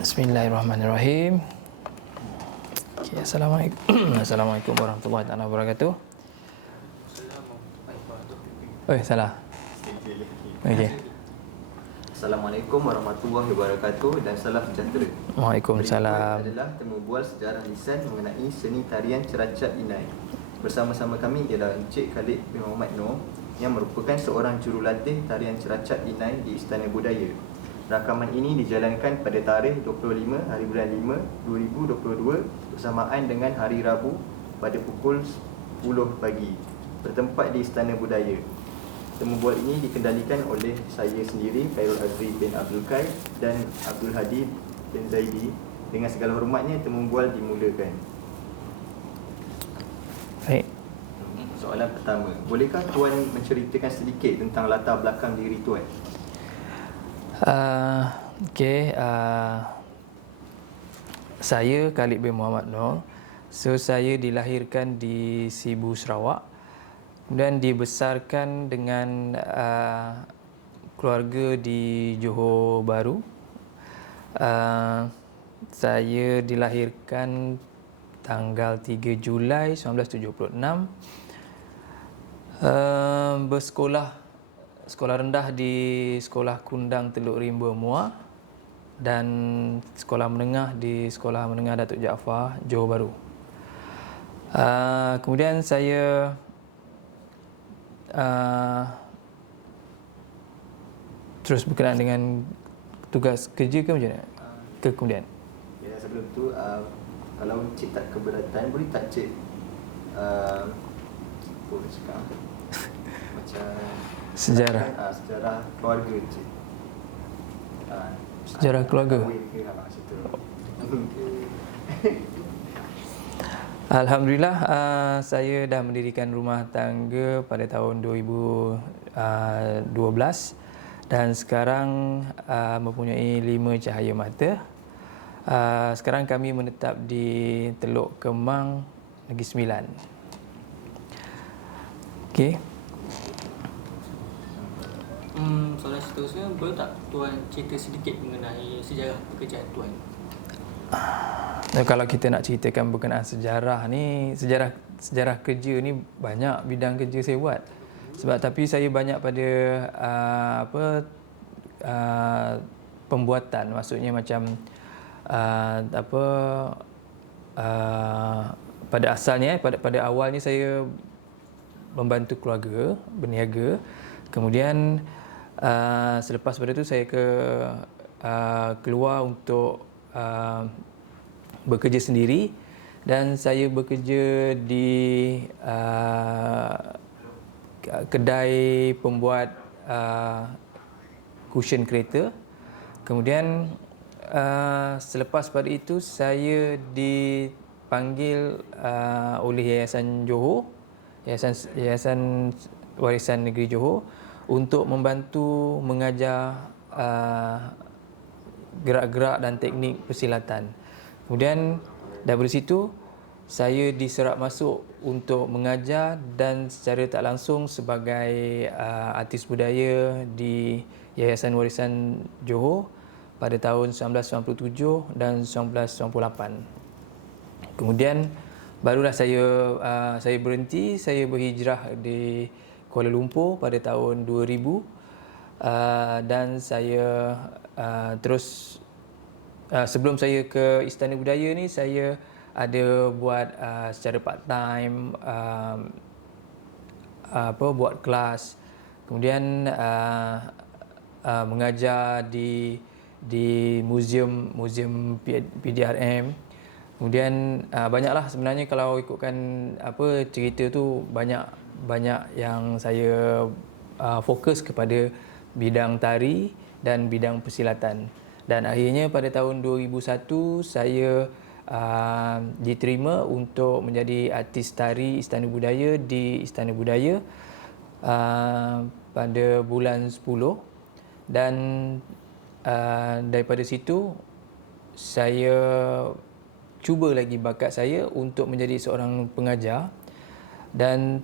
Bismillahirrahmanirrahim. Okay, Assalamualaikum. Assalamualaikum warahmatullahi taala wabarakatuh. Salah. Okey. Assalamualaikum warahmatullahi wabarakatuh dan salam sejahtera. Waalaikumsalam. Berikut adalah temu bual sejarah lisan mengenai seni tarian Ceracap Inai. Bersama-sama kami ialah Encik Khalid bin Muhammad Noor yang merupakan seorang jurulatih tarian Ceracap Inai di Istana Budaya. Rakaman ini dijalankan pada tarikh 25 hari bulan 5 2022 bersamaan dengan hari Rabu pada pukul 10 pagi bertempat di Istana Budaya. Temu bual ini dikendalikan oleh saya sendiri, Khairul Azri bin Abdul Kai dan Abdul Hadi bin Zaidi. Dengan segala hormatnya, temu bual dimulakan. Baik. Soalan pertama, bolehkah Tuan menceritakan sedikit tentang latar belakang diri Tuan? Saya Khalid bin Muhammad Noor. So, saya dilahirkan di Sibu, Sarawak. Kemudian dibesarkan dengan keluarga di Johor Bahru. Saya dilahirkan tanggal 3 Julai 1976. Bersekolah sekolah rendah di Sekolah Kundang Teluk Rimba Muar dan sekolah menengah di Sekolah Menengah Datuk Jaafar, Johor Bahru. Kemudian saya terus berkenaan dengan tugas kerja ke macam mana? Ke kemudian? Ya, sebelum tu, kalau Cik tak keberatan, boleh tak Cik boleh cakap macam Sejarah. Sejarah keluarga Cik. Sejarah keluarga. Alhamdulillah, saya dah mendirikan rumah tangga pada tahun 2012 dan sekarang mempunyai 5 cahaya mata. Sekarang kami menetap di Teluk Kemang, Negeri Sembilan. Okey. Soalan seterusnya, boleh tak Tuan cerita sedikit mengenai sejarah pekerjaan Tuan? Kalau kita nak ceritakan berkenaan sejarah ni, sejarah kerja ni banyak bidang kerja saya buat. Tapi saya banyak pada pembuatan, maksudnya macam pada asalnya, pada awalnya saya membantu keluarga, berniaga. Kemudian selepas pada tu saya keluar untuk bekerja sendiri dan saya bekerja di kedai pembuat cushion kereta. Kemudian selepas pada itu saya dipanggil oleh Yayasan Johor, Yayasan Warisan Negeri Johor untuk membantu mengajar gerak-gerak dan teknik persilatan. Kemudian daripada situ saya diserap masuk untuk mengajar dan secara tak langsung sebagai artis budaya di Yayasan Warisan Johor pada tahun 1997 dan 1998. Kemudian barulah saya berhenti, saya berhijrah di Kuala Lumpur pada tahun 2000 dan saya terus sebelum saya ke Istana Budaya ni, saya ada buat secara part time buat kelas, kemudian mengajar di muzium PDRM. Kemudian banyaklah sebenarnya, kalau ikutkan cerita tu, banyak yang saya fokus kepada bidang tari dan bidang persilatan. Dan akhirnya pada tahun 2001 saya diterima untuk menjadi artis tari Istana Budaya di Istana Budaya pada bulan 10. Dan daripada situ saya cuba lagi bakat saya untuk menjadi seorang pengajar dan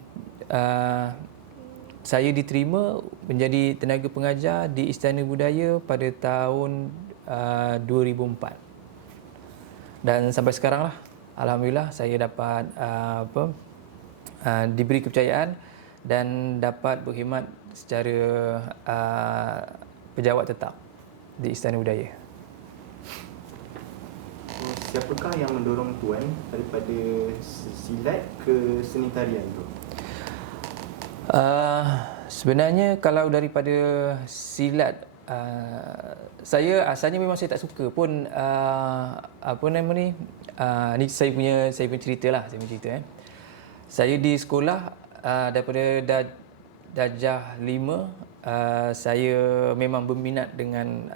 saya diterima menjadi tenaga pengajar di Istana Budaya pada tahun 2004. Dan sampai sekarang lah, alhamdulillah saya dapat diberi kepercayaan dan dapat berkhidmat secara pejabat tetap di Istana Budaya. Siapakah yang mendorong Tuan daripada silat ke seni tarian tu? Sebenarnya kalau daripada silat, saya asalnya memang saya tak suka pun. Ni saya punya cerita lah, Saya di sekolah daripada darjah 5, saya memang berminat dengan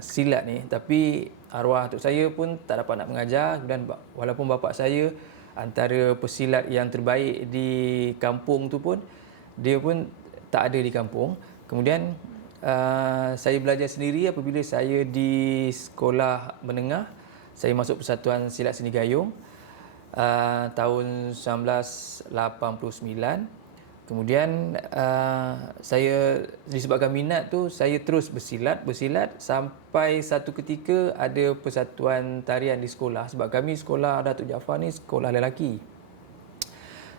silat ni, tapi arwah atuk saya pun tak dapat nak mengajar, dan walaupun bapa saya antara pesilat yang terbaik di kampung tu pun, dia pun tak ada di kampung. Kemudian saya belajar sendiri apabila saya di sekolah menengah. Saya masuk Persatuan Silat Seni Gayung tahun 1989. Kemudian saya disebabkan minat tu, saya terus bersilat sampai satu ketika ada persatuan tarian di sekolah, sebab kami sekolah Datuk Jaafar ni sekolah lelaki.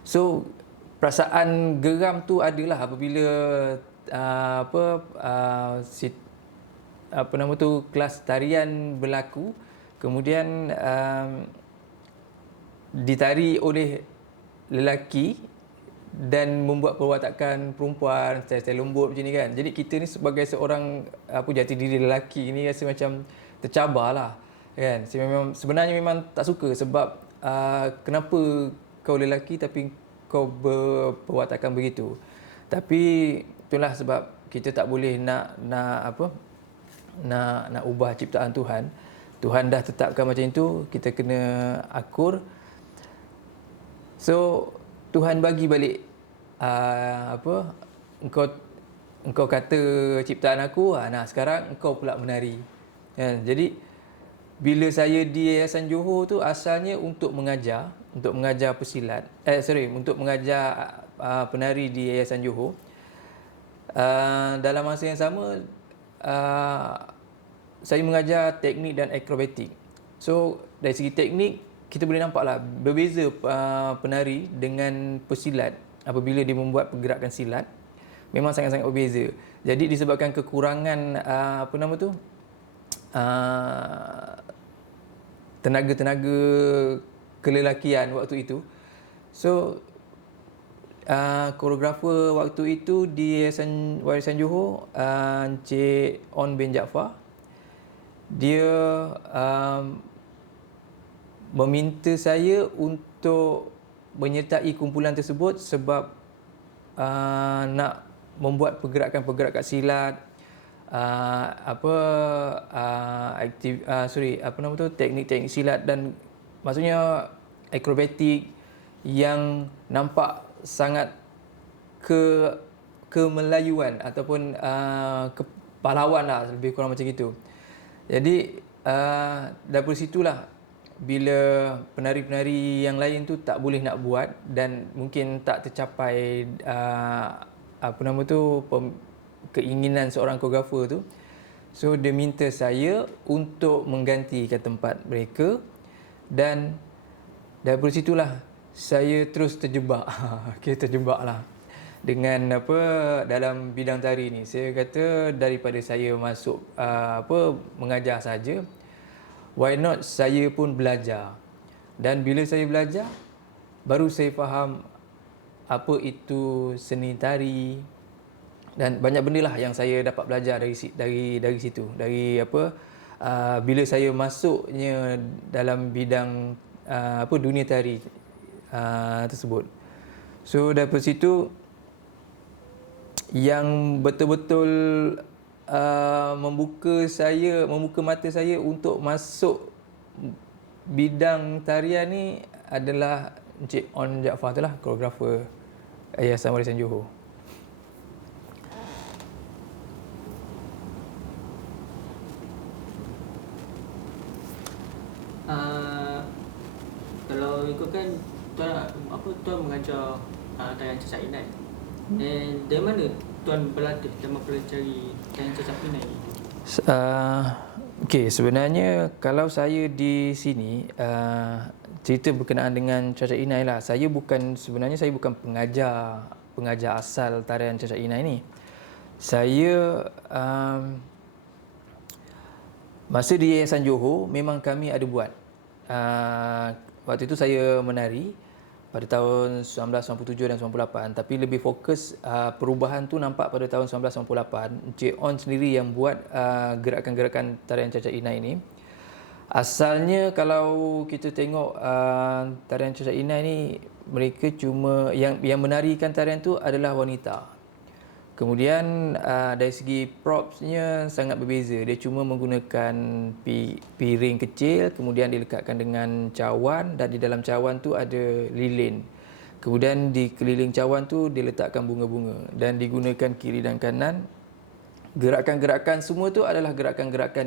So perasaan geram tu adalah apabila kelas tarian berlaku, kemudian ditari oleh lelaki dan membuat perwatakan perempuan, style lembut macam ni kan. Jadi kita ni sebagai seorang jati diri lelaki ni rasa macam tercabar lah kan. Sebenarnya memang tak suka, sebab kenapa kau lelaki tapi kau berperwatakan begitu. Tapi itulah sebab kita tak boleh nak ubah ciptaan Tuhan. Tuhan dah tetapkan macam itu, kita kena akur. So Tuhan bagi balik engkau kata ciptaan aku, nah sekarang engkau pula menari. Jadi bila saya di Yayasan Johor tu asalnya untuk mengajar pesilat, untuk mengajar penari di Yayasan Johor. Dalam masa yang sama saya mengajar teknik dan akrobatik. So dari segi teknik kita boleh nampaklah berbeza penari dengan pesilat apabila dia membuat pergerakan silat. Memang sangat-sangat berbeza. Jadi disebabkan kekurangan tenaga-tenaga kelelakian waktu itu. So koreografer waktu itu di Yayasan Warisan Johor, Encik On bin Jaafar, dia meminta saya untuk menyertai kumpulan tersebut sebab nak membuat pergerakan-pergerakan silat, teknik-teknik silat, dan maksudnya akrobatik yang nampak sangat kemelayuan ataupun kepahlawan lah, lebih kurang macam itu. Jadi daripada situlah bila penari-penari yang lain tu tak boleh nak buat dan mungkin tak tercapai keinginan seorang koreografer tu, so dia minta saya untuk menggantikan tempat mereka, dan daripada situlah saya terus terjebak. Terjebaklah dengan dalam bidang tari ni. Saya kata daripada saya masuk mengajar saja, why not saya pun belajar. Dan bila saya belajar, baru saya faham apa itu seni tari, dan banyak benda lah yang saya dapat belajar dari situ. Bila saya masuknya dalam bidang dunia tari tersebut. So daripada situ yang betul-betul membuka mata saya untuk masuk bidang tarian ni adalah Encik On Jaafar tu lah, koreografer Yayasan Warisan Johor. Kalau ikutkan tuan mengajar tarian cacat inai. Dan dari mana tuan berlatih dan mempelajari tarian cacat inai itu? Okey, sebenarnya kalau saya di sini cerita berkenaan dengan cacat inai lah. Sebenarnya saya bukan pengajar asal tarian cacat inai ni. Saya masa di Yayasan Johor memang kami ada buat. Waktu itu saya menari pada tahun 1997 dan 98, tapi lebih fokus perubahan tu nampak pada tahun 1998. Encik On sendiri yang buat gerakan-gerakan tarian cacat inai ini. Asalnya kalau kita tengok tarian cacat inai ni, mereka cuma yang menarikan tarian tu adalah wanita. Kemudian dari segi propsnya sangat berbeza. Dia cuma menggunakan piring kecil, kemudian dilekatkan dengan cawan, dan di dalam cawan tu ada lilin. Kemudian di keliling cawan tu diletakkan bunga-bunga dan digunakan kiri dan kanan. Gerakan-gerakan semua tu adalah gerakan-gerakan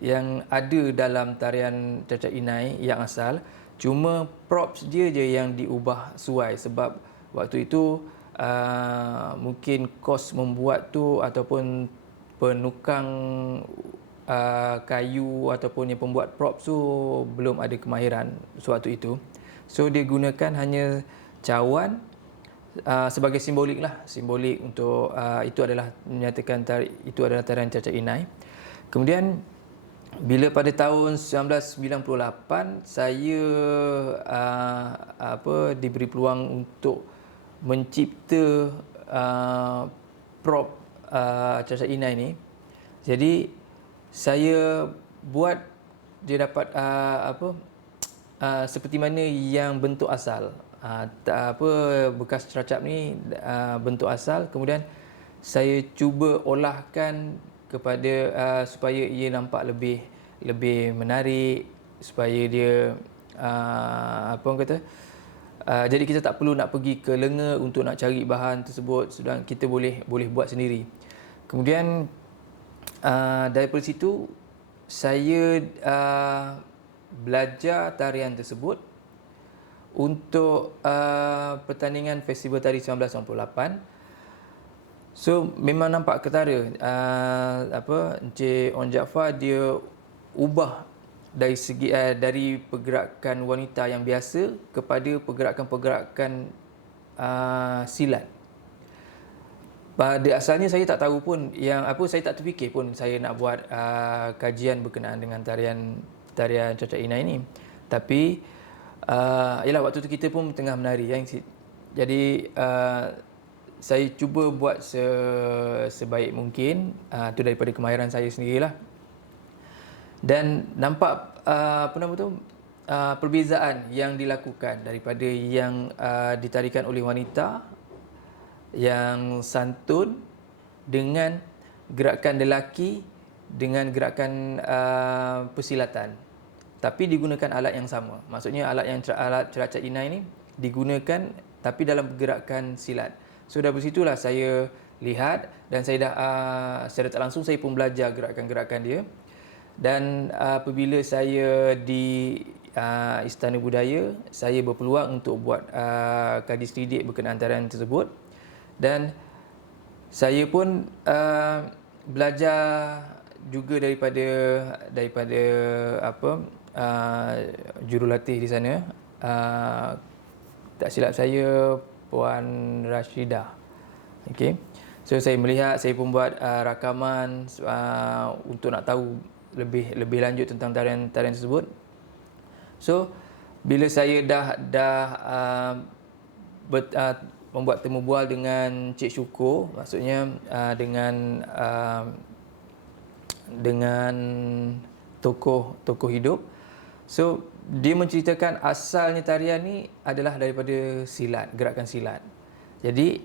yang ada dalam tarian cacat inai yang asal. Cuma props dia je yang diubah suai sebab waktu itu mungkin kos membuat tu ataupun penukang kayu ataupun yang pembuat props tu belum ada kemahiran sewaktu itu. So dia gunakan hanya cawan sebagai simbolik untuk itu adalah menyatakan itu adalah tarian cacat inai. Kemudian bila pada tahun 1998 saya diberi peluang untuk mencipta prop cacat inai ni. Jadi saya buat dia dapat seperti mana yang bentuk asal. Bekas ceracap ni bentuk asal, kemudian saya cuba olahkan kepada supaya ia nampak lebih menarik, supaya dia jadi kita tak perlu nak pergi ke lenga untuk nak cari bahan tersebut, sedang kita boleh buat sendiri. Kemudian daripada situ saya belajar tarian tersebut untuk pertandingan Festival Tari 1998. So memang nampak ketara Encik On Jaafar dia ubah dari segi dari pergerakan wanita yang biasa kepada pergerakan-pergerakan silat. Pada asalnya saya tak tahu pun saya tak terfikir pun saya nak buat kajian berkenaan dengan tarian cacat inai ni. Tapi yalah, waktu tu kita pun tengah menari kan. Jadi saya cuba buat sebaik mungkin, tu daripada kemahiran saya sendirilah. Dan nampak perbezaan yang dilakukan daripada yang ditarikan oleh wanita yang santun dengan gerakan lelaki dengan gerakan persilatan, tapi digunakan alat yang sama. Maksudnya alat ceracap inai ni digunakan tapi dalam gerakan silat. So dari situlah saya lihat dan saya dah secara tak langsung saya pun belajar gerakan-gerakan dia. Dan apabila saya di Istana Budaya, saya berpeluang untuk buat kaji selidik berkenaan tarian tersebut. Dan saya pun belajar juga daripada jurulatih di sana. Tak silap saya Puan Rashidah. Okay. So saya melihat, saya pun buat rakaman untuk nak tahu lebih lanjut tentang tarian tersebut. So bila saya dah membuat temu bual dengan Cik Syukur, maksudnya dengan tokoh hidup. So dia menceritakan asalnya tarian ni adalah daripada silat, gerakan silat. Jadi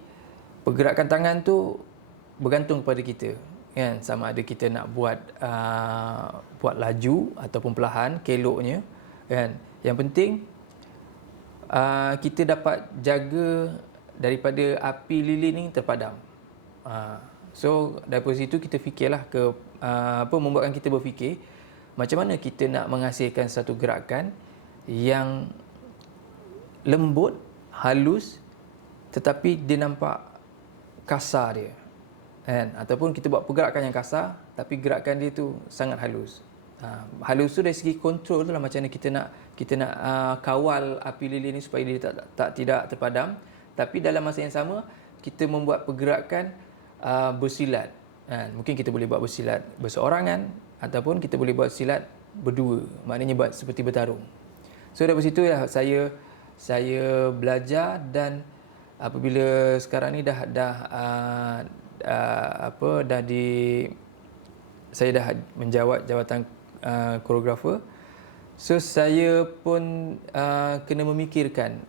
pergerakan tangan tu bergantung kepada kita, kan, sama ada kita nak buat laju ataupun perlahan, keloknya, kan. Yang penting kita dapat jaga daripada api lilin ni terpadam. So daripada situ kita fikirlah membuatkan kita berfikir macam mana kita nak menghasilkan satu gerakan yang lembut, halus, tetapi dia nampak kasar dia. kan, ataupun kita buat pergerakan yang kasar tapi gerakan dia tu sangat halus. Halus tu dari segi kontrol tu lah, macam mana kita nak kawal api lilin ni supaya dia tidak terpadam, tapi dalam masa yang sama kita membuat pergerakan bersilat. Mungkin kita boleh buat bersilat berseorangan ataupun kita boleh buat silat berdua, maknanya buat seperti bertarung. So dari situ lah saya belajar, dan apabila sekarang ni saya dah menjawat jawatan koreografer. So saya pun kena memikirkan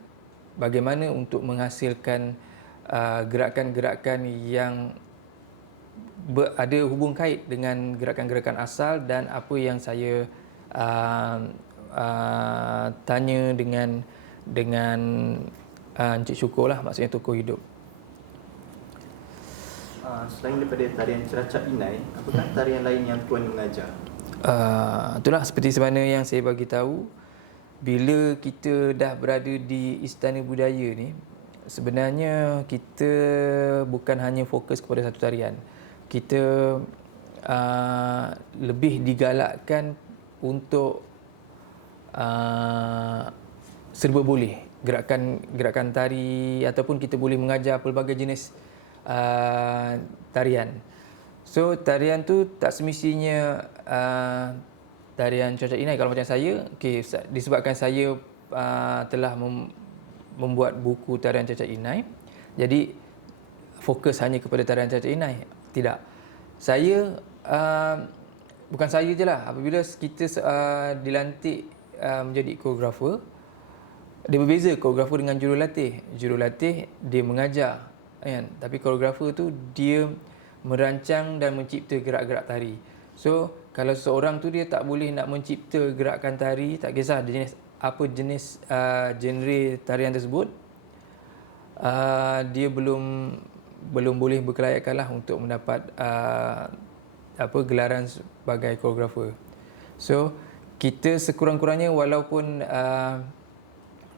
bagaimana untuk menghasilkan gerakan-gerakan yang ada hubung kait dengan gerakan-gerakan asal dan apa yang saya tanya dengan Encik Syukur lah, maksudnya tokoh hidup. Selain daripada tarian Ceracap Inai, apakah tarian lain yang Tuan mengajar? Itulah seperti mana yang saya bagi tahu, bila kita dah berada di Istana Budaya ni, sebenarnya kita bukan hanya fokus kepada satu tarian. Kita lebih digalakkan untuk serba boleh gerakan tari, ataupun kita boleh mengajar pelbagai jenis tarian. So tarian tu tak semestinya tarian Ceracap Inai. Kalau macam saya, disebabkan saya telah membuat buku tarian Ceracap Inai, jadi fokus hanya kepada tarian Ceracap Inai. Tidak. Saya bukan saya je lah. Apabila kita dilantik menjadi koreografer, dia berbeza koreografer dengan jurulatih. Jurulatih dia mengajar, kan? Tapi koreografer tu dia merancang dan mencipta gerak-gerak tari. So kalau seorang tu dia tak boleh nak mencipta gerakan tari, tak kisah jenis genre tarian tersebut, dia belum boleh berkelayakan lah untuk mendapat gelaran sebagai koreografer. So kita sekurang-kurangnya, walaupun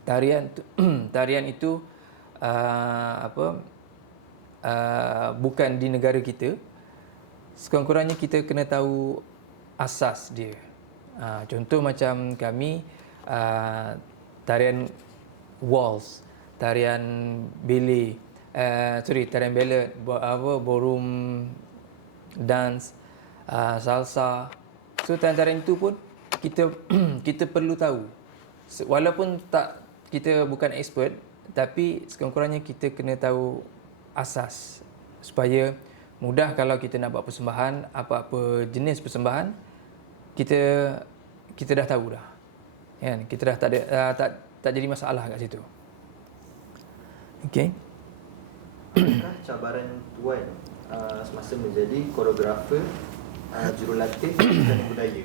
tarian itu bukan di negara kita, sekurang-kurangnya kita kena tahu asas dia. Contoh macam kami, tarian waltz, tarian ballet, tarian ballet, ballroom dance, salsa. So tarian-tarian itu pun kita perlu tahu. Walaupun kita bukan expert, tapi sekurang-kurangnya kita kena tahu asas supaya mudah kalau kita nak buat persembahan, apa-apa jenis persembahan, kita dah tahu dah. Kan? Kita dah tak jadi masalah kat situ. Okey. Apakah cabaran Tuan semasa menjadi koreografer jurulatih Istana Budaya?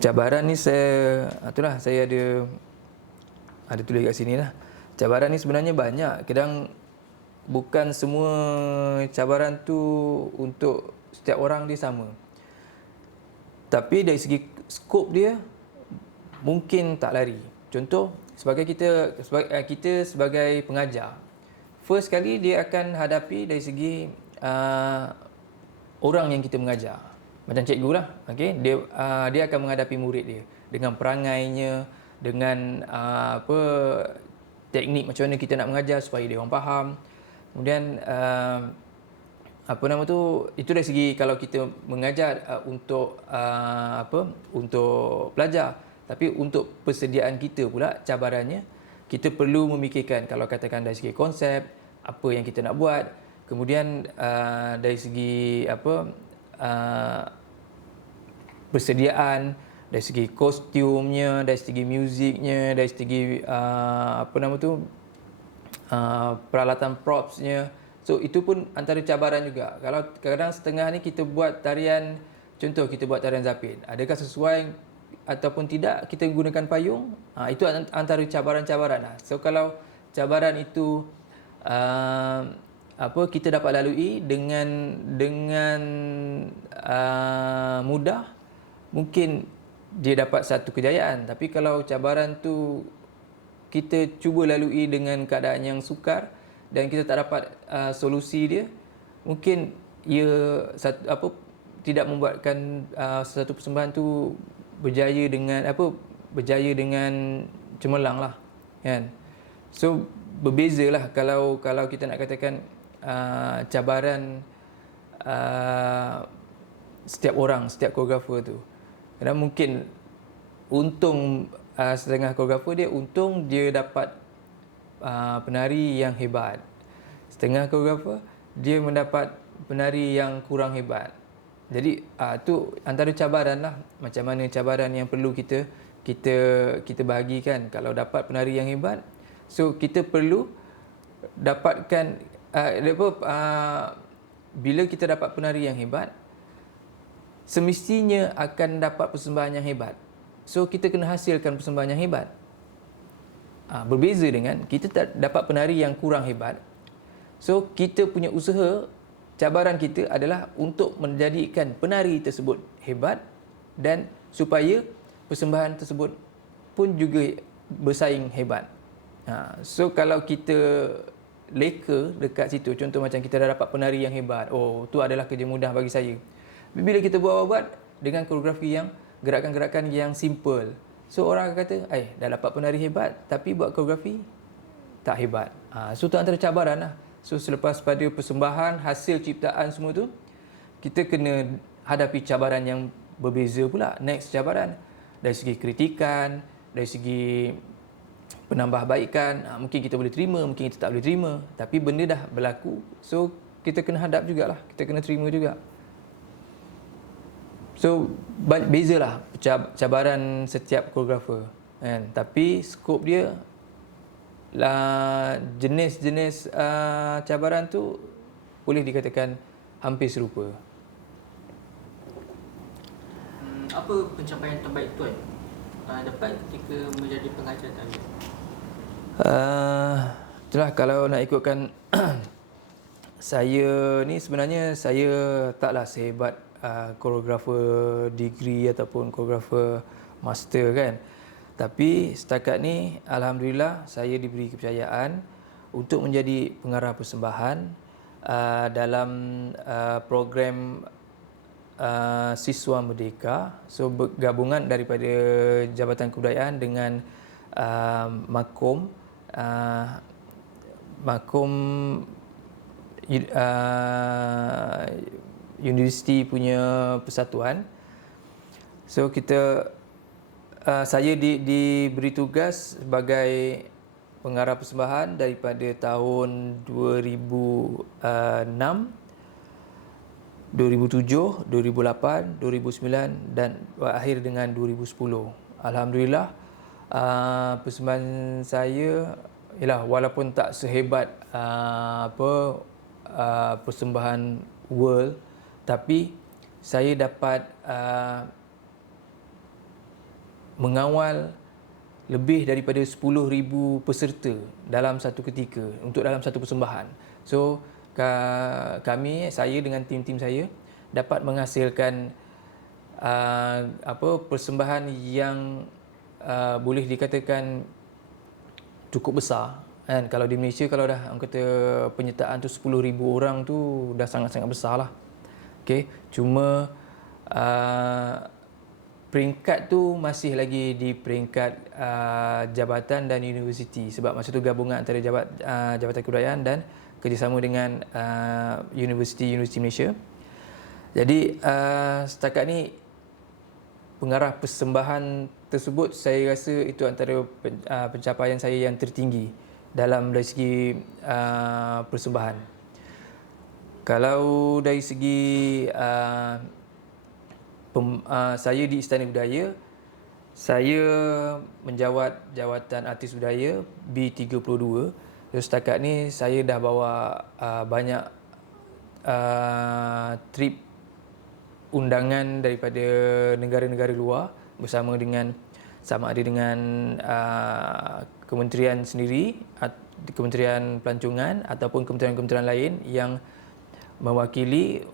Cabaran ni saya ada tulis kat sini lah. Cabaran ni sebenarnya banyak. Kadang bukan semua cabaran tu untuk setiap orang dia sama. Tapi dari segi skop dia mungkin tak lari. Contoh, kita sebagai pengajar, first kali dia akan hadapi dari segi orang yang kita mengajar. Macam cikgu lah, okay? Dia akan menghadapi murid dia dengan perangainya, dengan teknik macam mana kita nak mengajar supaya dia orang faham. Kemudian itu dari segi kalau kita mengajar untuk pelajar. Tapi untuk persediaan kita pula, cabarannya kita perlu memikirkan, kalau katakan dari segi konsep, apa yang kita nak buat. Kemudian dari segi persediaan, dari segi kostumnya, dari segi muziknya, dari segi peralatan propsnya. So itu pun antara cabaran juga. Kalau kadang-kadang setengah ni kita buat tarian, contoh kita buat tarian zapin, adakah sesuai ataupun tidak kita gunakan payung? Itu antara cabaran-cabaran lah. So kalau cabaran itu kita dapat lalui dengan mudah, mungkin dia dapat satu kejayaan. Tapi kalau cabaran tu kita cuba lalui dengan keadaan yang sukar dan kita tak dapat solusi dia, mungkin ia tidak membuatkan satu persembahan tu berjaya dengan cemerlang lah, kan. So berbezalah kalau kita nak katakan cabaran setiap orang, setiap koreografer tu. Kerana mungkin untung setengah koreografer dia dapat penari yang hebat. Setengah koreografer dia mendapat penari yang kurang hebat. Jadi tu antara cabaran lah. Macam mana cabaran yang perlu kita bahagikan. Kalau dapat penari yang hebat, so kita perlu dapatkan bila kita dapat penari yang hebat, semestinya akan dapat persembahan yang hebat. So kita kena hasilkan persembahan yang hebat. Berbeza dengan kita tak dapat penari yang kurang hebat. So kita punya usaha, cabaran kita adalah untuk menjadikan penari tersebut hebat dan supaya persembahan tersebut pun juga bersaing hebat. So kalau kita leka dekat situ, contoh macam kita dah dapat penari yang hebat, oh tu adalah kerja mudah bagi saya. Bila kita buat dengan koreografi yang gerakan-gerakan yang simple, so orang akan kata, dah dapat penari hebat tapi buat koreografi tak hebat. So tu antara cabaran lah. So selepas pada persembahan, hasil ciptaan semua tu, kita kena hadapi cabaran yang berbeza pula. Next cabaran dari segi kritikan, dari segi penambahbaikan, mungkin kita boleh terima, mungkin kita tak boleh terima, tapi benda dah berlaku, so kita kena hadap jugalah, kita kena terima juga. So bezalah cabaran setiap koreografer, kan? Tapi skop dia jenis-jenis cabaran tu boleh dikatakan hampir serupa. Apa pencapaian terbaik tuan dapat ketika menjadi pengajar tarian? Itulah, kalau nak ikutkan saya ni sebenarnya saya taklah sehebat koreografer degree ataupun koreografer master, kan. Tapi setakat ni alhamdulillah saya diberi kepercayaan untuk menjadi pengarah persembahan dalam program Siswa Merdeka. So gabungan daripada Jabatan Kebudayaan dengan Makom universiti punya persatuan. So saya diberi tugas sebagai pengarah persembahan daripada tahun 2006, 2007, 2008, 2009 dan berakhir dengan 2010. Alhamdulillah, persembahan saya walaupun tak sehebat persembahan world, tapi saya dapat mengawal lebih daripada 10,000 peserta dalam satu ketika untuk dalam satu persembahan. So saya dengan tim-tim saya dapat menghasilkan persembahan yang boleh dikatakan cukup besar, kan. Kalau di Malaysia, kalau dah orang kata penyertaan tu 10,000 orang tu dah sangat-sangat besar lah. Okay. Cuma peringkat tu masih lagi di peringkat jabatan dan universiti, sebab masa tu gabungan antara Jabatan Kebudayaan dan kerjasama dengan Universiti Malaysia. Jadi setakat ni pengarah persembahan tersebut saya rasa itu antara pencapaian saya yang tertinggi dalam dari segi persembahan. Kalau dari segi saya di Istana Budaya, saya menjawat jawatan artis budaya B32. So, setakat ni saya dah bawa banyak trip undangan daripada negara-negara luar bersama dengan sama ada dengan kementerian sendiri, Kementerian Pelancongan ataupun kementerian-kementerian lain yang mewakili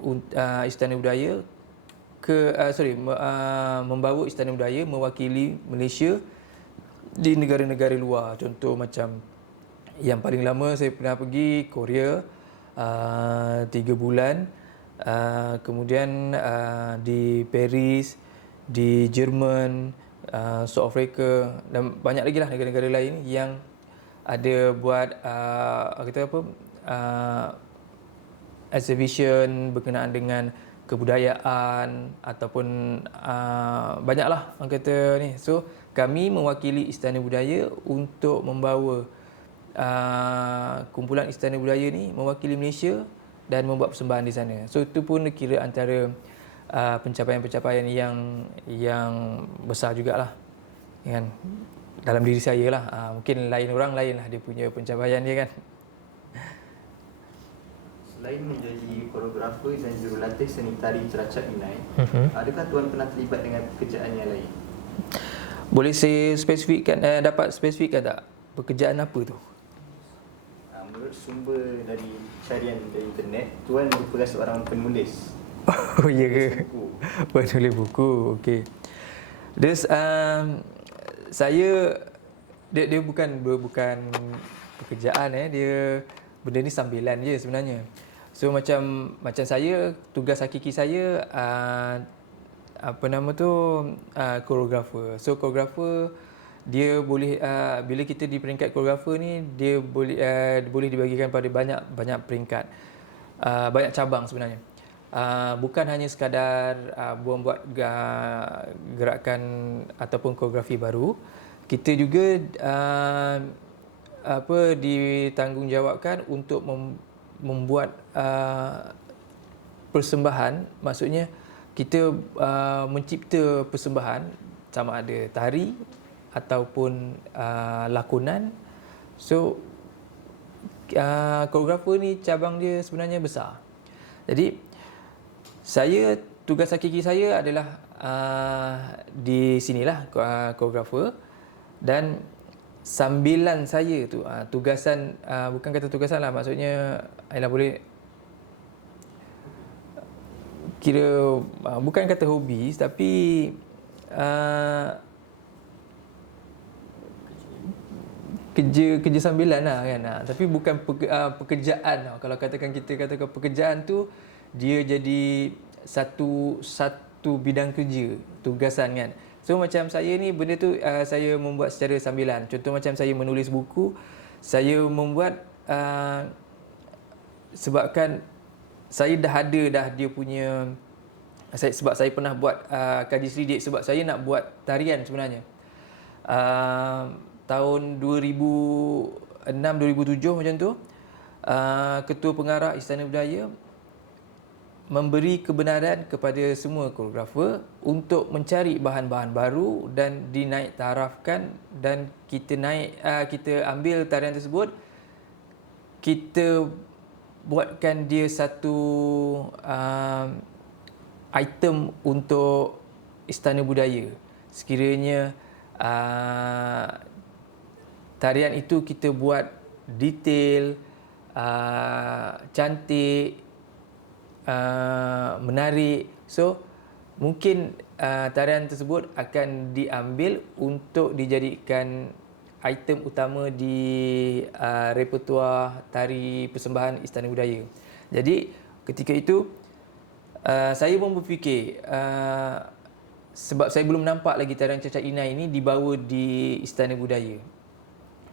Istana Budaya membawa Istana Budaya mewakili Malaysia di negara-negara luar. Contoh macam yang paling lama saya pernah pergi Korea, 3 bulan. Kemudian di Paris, di Jerman, South Africa dan banyak lagi lah negara-negara lain yang ada buat kata apa exhibition berkenaan dengan kebudayaan ataupun banyaklah orang kata ni. So kami mewakili Istana Budaya untuk membawa kumpulan Istana Budaya ni mewakili Malaysia dan membuat persembahan di sana. So itu pun kira antara pencapaian-pencapaian yang besar jugalah kan dalam diri saya lah. Mungkin lain orang lain lah dia punya pencapaian dia kan. Selain menjadi koreografer dan jurulatih seni tari Ceracap Inai, adakah Tuan pernah terlibat dengan pekerjaan yang lain? Boleh saya spesifikkan, dapat spesifikkan tak pekerjaan apa tu? Menurut sumber dari carian dari internet, Tuan merupakan seorang penulis. Oh ya ke? Buku. Penulis buku, okey. Terus saya dia bukan pekerjaan dia benda ni sambilan je sebenarnya. So macam saya, tugas hakiki saya apa nama tu koreografer. So koreografer dia boleh bila kita di peringkat koreografer ni dia boleh dibagikan pada banyak peringkat. Banyak cabang sebenarnya. Bukan hanya sekadar buat gerakan ataupun koreografi baru, kita juga ditanggungjawabkan untuk membuat persembahan. Maksudnya kita mencipta persembahan sama ada tari ataupun lakonan. So koreografer ni cabang dia sebenarnya besar. Jadi tugas hakiki saya adalah di sinilah koreografer, dan sambilan saya tu tugasan, bukan kata tugasan lah, maksudnya ialah boleh kira bukan kata hobi tapi kerja sambilan lah kan. Tapi bukan pekerjaan. Kalau kita katakan pekerjaan tu dia jadi satu bidang kerja, tugasan kan. So macam saya ni benda tu saya membuat secara sambilan. Contoh macam saya menulis buku, saya membuat sebabkan saya dah dia punya sebab saya pernah buat kaji selidik, sebab saya nak buat tarian sebenarnya. Tahun 2006-2007 macam tu, Ketua Pengarah Istana Budaya memberi kebenaran kepada semua koreografer untuk mencari bahan-bahan baru dan dinaik tarafkan, dan kita ambil tarian tersebut, kita buatkan dia satu item untuk Istana Budaya. Sekiranya tarian itu kita buat detail, cantik, menarik. So mungkin tarian tersebut akan diambil untuk dijadikan item utama di repertua tari persembahan Istana Budaya. Jadi ketika itu saya pun berfikir, sebab saya belum nampak lagi tarian Ceracap Inai ini dibawa di Istana Budaya.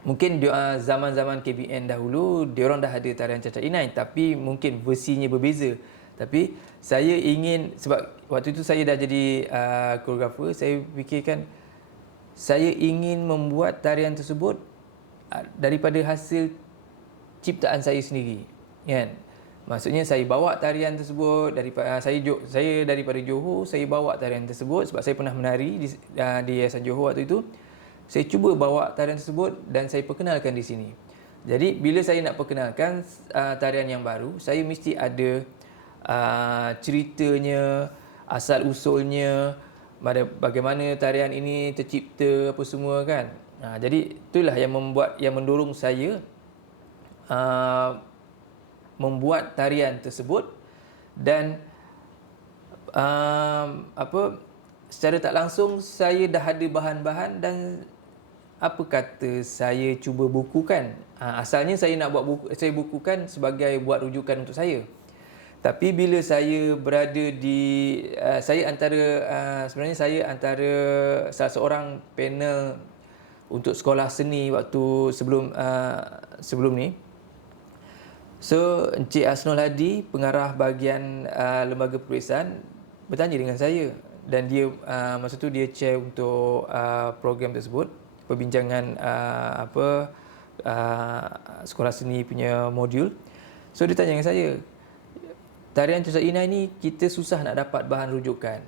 Mungkin zaman-zaman KBN dahulu diorang dah ada tarian Ceracap Inai, tapi mungkin versinya berbeza. Tapi saya ingin, sebab waktu itu saya dah jadi koreografer, saya fikirkan saya ingin membuat tarian tersebut daripada hasil ciptaan saya sendiri, kan? Maksudnya saya bawa tarian tersebut daripada saya daripada Johor, saya bawa tarian tersebut sebab saya pernah menari di Yayasan Johor waktu itu. Saya cuba bawa tarian tersebut dan saya perkenalkan di sini. Jadi bila saya nak perkenalkan tarian yang baru, saya mesti ada ceritanya, asal usulnya, bagaimana tarian ini tercipta, apa semua kan. Jadi itulah yang mendorong saya membuat tarian tersebut, dan secara tak langsung saya dah ada bahan-bahan dan apa kata saya cuba bukukan. Asalnya saya nak buat buku, saya bukukan sebagai buat rujukan untuk saya. Tapi bila saya berada di sebenarnya saya antara salah seorang panel untuk sekolah seni waktu sebelum ni. So Encik Hasnul Hadi, pengarah bahagian lembaga peperiksaan, bertanya dengan saya, dan dia masa tu dia chair untuk program tersebut, perbincangan sekolah seni punya modul. So dia tanya dengan saya, tarian Cacat Inai ni kita susah nak dapat bahan rujukan.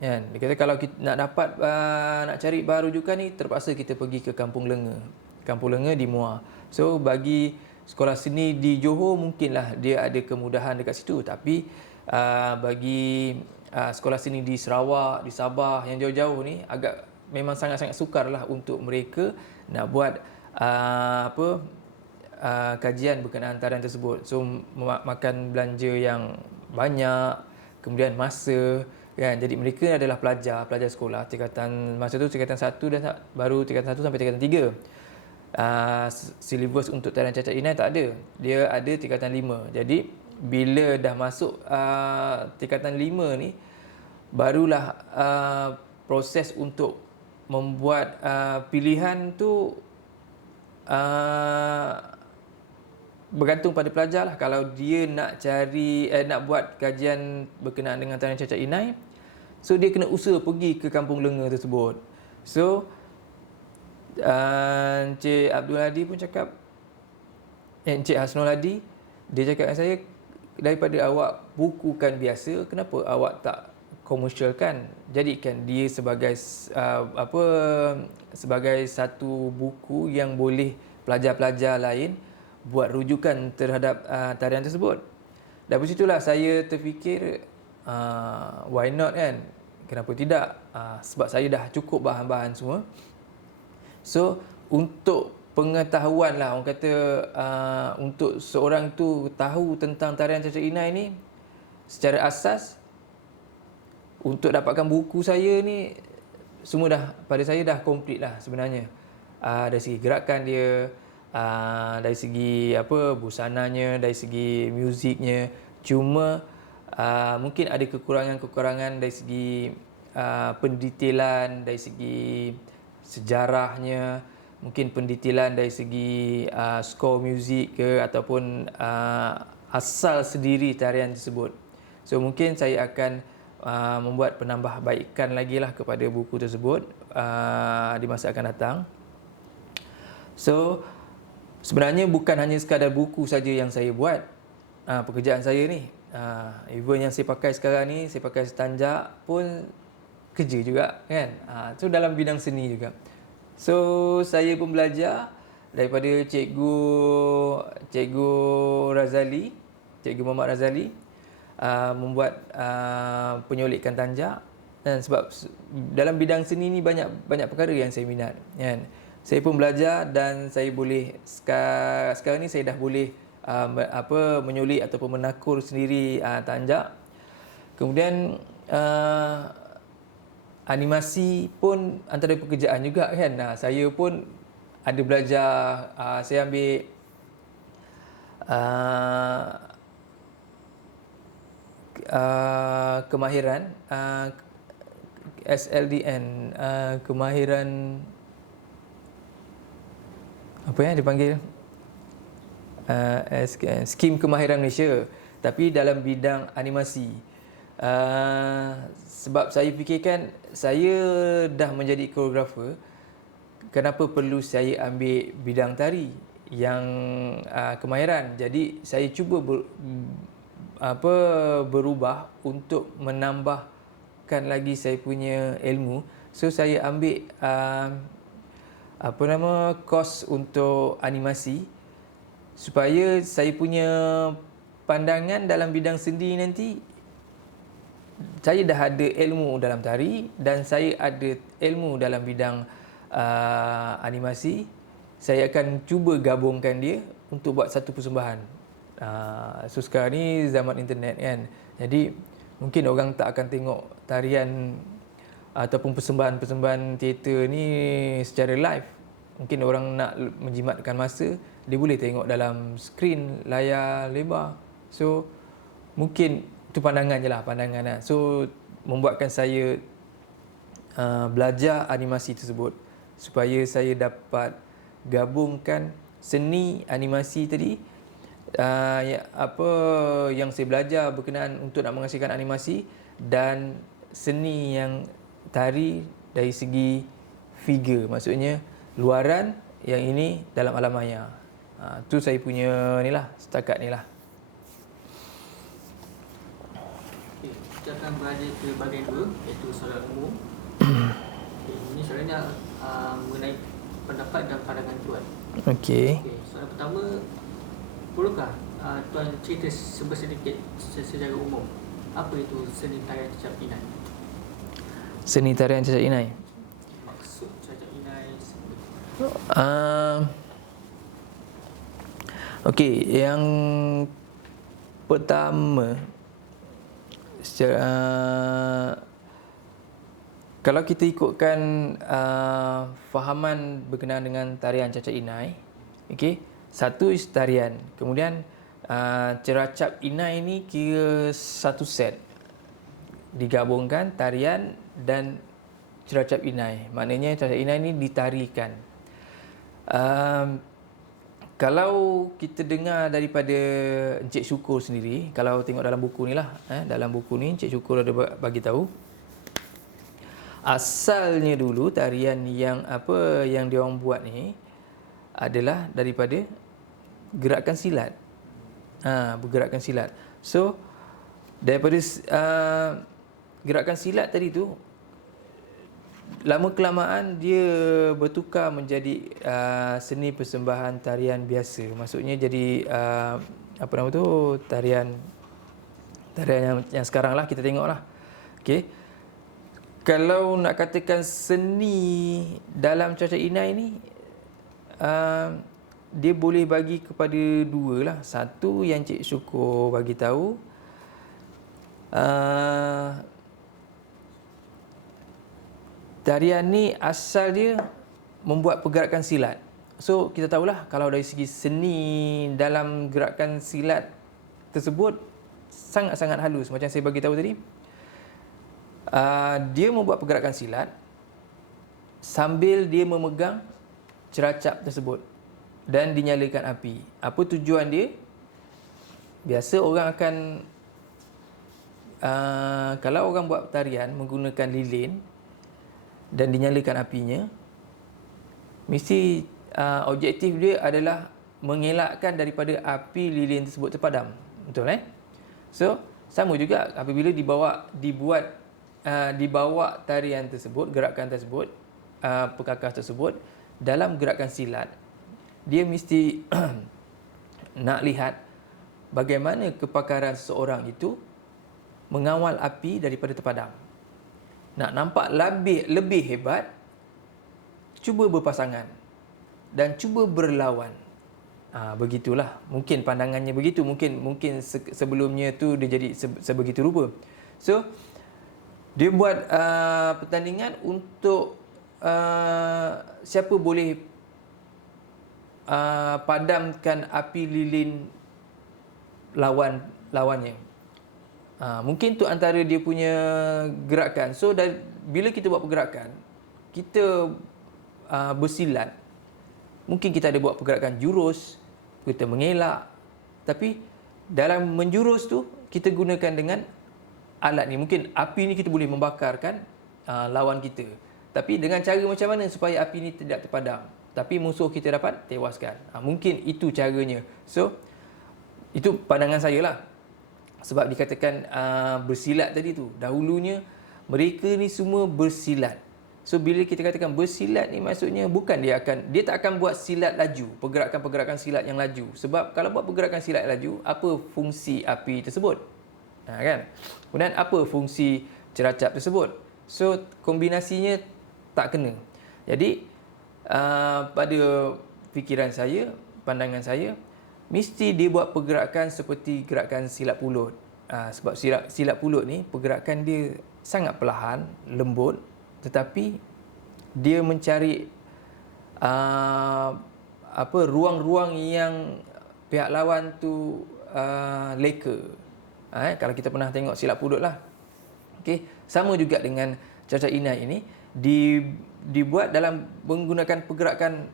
Kan? Dia kata kalau kita nak cari bahan rujukan ni, terpaksa kita pergi ke Kampung Lenga. Kampung Lenga di Muar. So bagi sekolah seni di Johor mungkinlah dia ada kemudahan dekat situ, tapi bagi sekolah seni di Sarawak, di Sabah yang jauh-jauh ni agak memang sangat-sangat sukarlah untuk mereka nak buat kajian berkenaan tarian tersebut. So makan belanja yang banyak, kemudian masa, kan. Jadi mereka adalah pelajar sekolah tingkatan masa tu tingkatan 1 dan baru tingkatan 1 sampai tingkatan 3. Silibus untuk tarian Cacat Inai tak ada. Dia ada tingkatan 5. Jadi bila dah masuk tingkatan 5 ni, barulah proses untuk membuat pilihan tu bergantung pada pelajar lah. Kalau dia nak nak buat kajian berkenaan dengan tarian Cacat Inai, so dia kena usaha pergi ke Kampung Lenga tersebut. So Encik Abdul Hadi pun cakap, Encik Hasnul Hadi, dia cakap dengan saya, daripada awak bukukan biasa, kenapa awak tak komersialkan, jadikan dia sebagai sebagai satu buku yang boleh pelajar-pelajar lain buat rujukan terhadap tarian tersebut. Dan dari situlah saya terfikir, why not, kan? Kenapa tidak? Sebab saya dah cukup bahan-bahan semua. So untuk pengetahuan lah, orang kata untuk seorang tu tahu tentang tarian Cacat Inai ni secara asas, untuk dapatkan buku saya ni semua dah pada saya dah komplit lah sebenarnya. Dari segi gerakan dia, dari segi busananya, dari segi muziknya. Cuma mungkin ada kekurangan-kekurangan dari segi pendetailan, dari segi sejarahnya, mungkin pendetailan dari segi skor muzik ke, ataupun asal sendiri tarian tersebut. So mungkin saya akan membuat penambahbaikan lagi lah kepada buku tersebut di masa akan datang. So sebenarnya bukan hanya sekadar buku saja yang saya buat. Pekerjaan saya ni, even yang saya pakai sekarang ni, saya pakai setanjak pun kerja juga, kan. So dalam bidang seni juga. So saya pun belajar daripada Cikgu Razali, Cikgu Muhammad Razali, membuat penyolikan tanjak. Dan sebab dalam bidang seni ni banyak perkara yang saya minat, kan. Saya pun belajar dan saya boleh sekarang ni saya dah boleh menyolik ataupun menakur sendiri tanjak. Kemudian animasi pun antara pekerjaan juga, kan. Saya pun ada belajar, saya ambil kemahiran SLDN, kemahiran apa yang dipanggil Skim Kemahiran Malaysia, tapi dalam bidang animasi. Sebab saya fikirkan saya dah menjadi koreografer, kenapa perlu saya ambil bidang tari yang kemahiran. Jadi saya cuba berubah untuk menambahkan lagi saya punya ilmu. So saya ambil kos untuk animasi, supaya saya punya pandangan dalam bidang seni nanti, saya dah ada ilmu dalam tari dan saya ada ilmu dalam bidang animasi. Saya akan cuba gabungkan dia untuk buat satu persembahan. So sekarang ni zaman internet, kan. Jadi mungkin orang tak akan tengok tarian ataupun persembahan-persembahan teater ni secara live. Mungkin orang nak menjimatkan masa, dia boleh tengok dalam skrin layar lebar. So mungkin itu pandangan je lah, pandangan lah. So membuatkan saya belajar animasi tersebut supaya saya dapat gabungkan seni animasi tadi, apa yang saya belajar berkenaan untuk nak menghasilkan animasi, dan seni yang tari dari segi figure, maksudnya luaran, yang ini dalam alam maya. Tu saya punya ni lah, setakat ni lah. Okay, kita akan berada ke bahagian 2, iaitu soalan umum. Okay, ini soalannya mengenai pendapat dan pandangan Tuan. Okey. Okay, soalan pertama, perlukah Tuan cerita sedikit secara umum apa itu seni tarian cacat inai? Seni tarian cacat inai. Maksud cacat inai seperti Okey, yang pertama, secara kalau kita ikutkan fahaman berkenaan dengan tarian cacat inai, okey, satu is tarian, kemudian ceracap inai ni kira satu set, digabungkan tarian dan ceracap inai. Maknanya ceracap inai ni ditarikan. Kalau kita dengar daripada Encik Syukur sendiri, kalau tengok dalam buku ni lah, dalam buku ni Encik Syukur ada bagi tahu, asalnya dulu tarian yang dia orang buat ni adalah daripada gerakan silat. Bergerakan silat. So daripada gerakan silat tadi tu, lama kelamaan dia bertukar menjadi seni persembahan tarian biasa. Maksudnya jadi tarian yang sekarang lah kita tengok lah. Okey. Kalau nak katakan seni dalam cacat inai ni, dia boleh bagi kepada dua lah. Satu yang Cik Syukur bagi tahu, tarian ni asal dia membuat pergerakan silat. So kita tahulah kalau dari segi seni dalam gerakan silat tersebut sangat-sangat halus. Macam saya bagi tahu tadi, dia membuat pergerakan silat sambil dia memegang ceracap tersebut dan dinyalakan api. Apa tujuan dia? Biasa orang akan kalau orang buat tarian menggunakan lilin dan dinyalakan apinya, mesti objektif dia adalah mengelakkan daripada api lilin tersebut terpadam. Betul So sama juga apabila dibawa tarian tersebut, gerakan tersebut, perkakas tersebut dalam gerakan silat, dia mesti nak lihat bagaimana kepakaran seseorang itu mengawal api daripada terpadam. Nak nampak lebih hebat, cuba berpasangan dan cuba berlawan. Begitulah. Mungkin pandangannya begitu. Mungkin sebelumnya tu dia jadi sebegitu rupa. So dia buat pertandingan untuk siapa boleh padamkan api lilin lawannya. Mungkin tu antara dia punya gerakan. So bila kita buat pergerakan, kita bersilat, mungkin kita ada buat pergerakan jurus, kita mengelak, tapi dalam menjurus tu kita gunakan dengan alat ni. Mungkin api ni kita boleh membakarkan lawan kita, tapi dengan cara macam mana supaya api ni tidak terpadam tapi musuh kita dapat tewaskan. Mungkin itu caranya. So itu pandangan saya lah. Sebab dikatakan bersilat tadi tu, dahulunya mereka ni semua bersilat. So bila kita katakan bersilat ni, maksudnya bukan dia tak akan buat silat laju, pergerakan-pergerakan silat yang laju. Sebab kalau buat pergerakan silat laju, apa fungsi api tersebut? Kan? Kemudian apa fungsi ceracap tersebut? So kombinasinya tak kena. Jadi pada fikiran saya, pandangan saya, mesti dia buat pergerakan seperti gerakan silat pulut. Sebab silat pulut ni pergerakan dia sangat perlahan, lembut, tetapi dia mencari ruang-ruang yang pihak lawan tu leka. Kalau kita pernah tengok silap pudut lah. Okey, sama juga dengan cacat inai ini dibuat dalam menggunakan pergerakan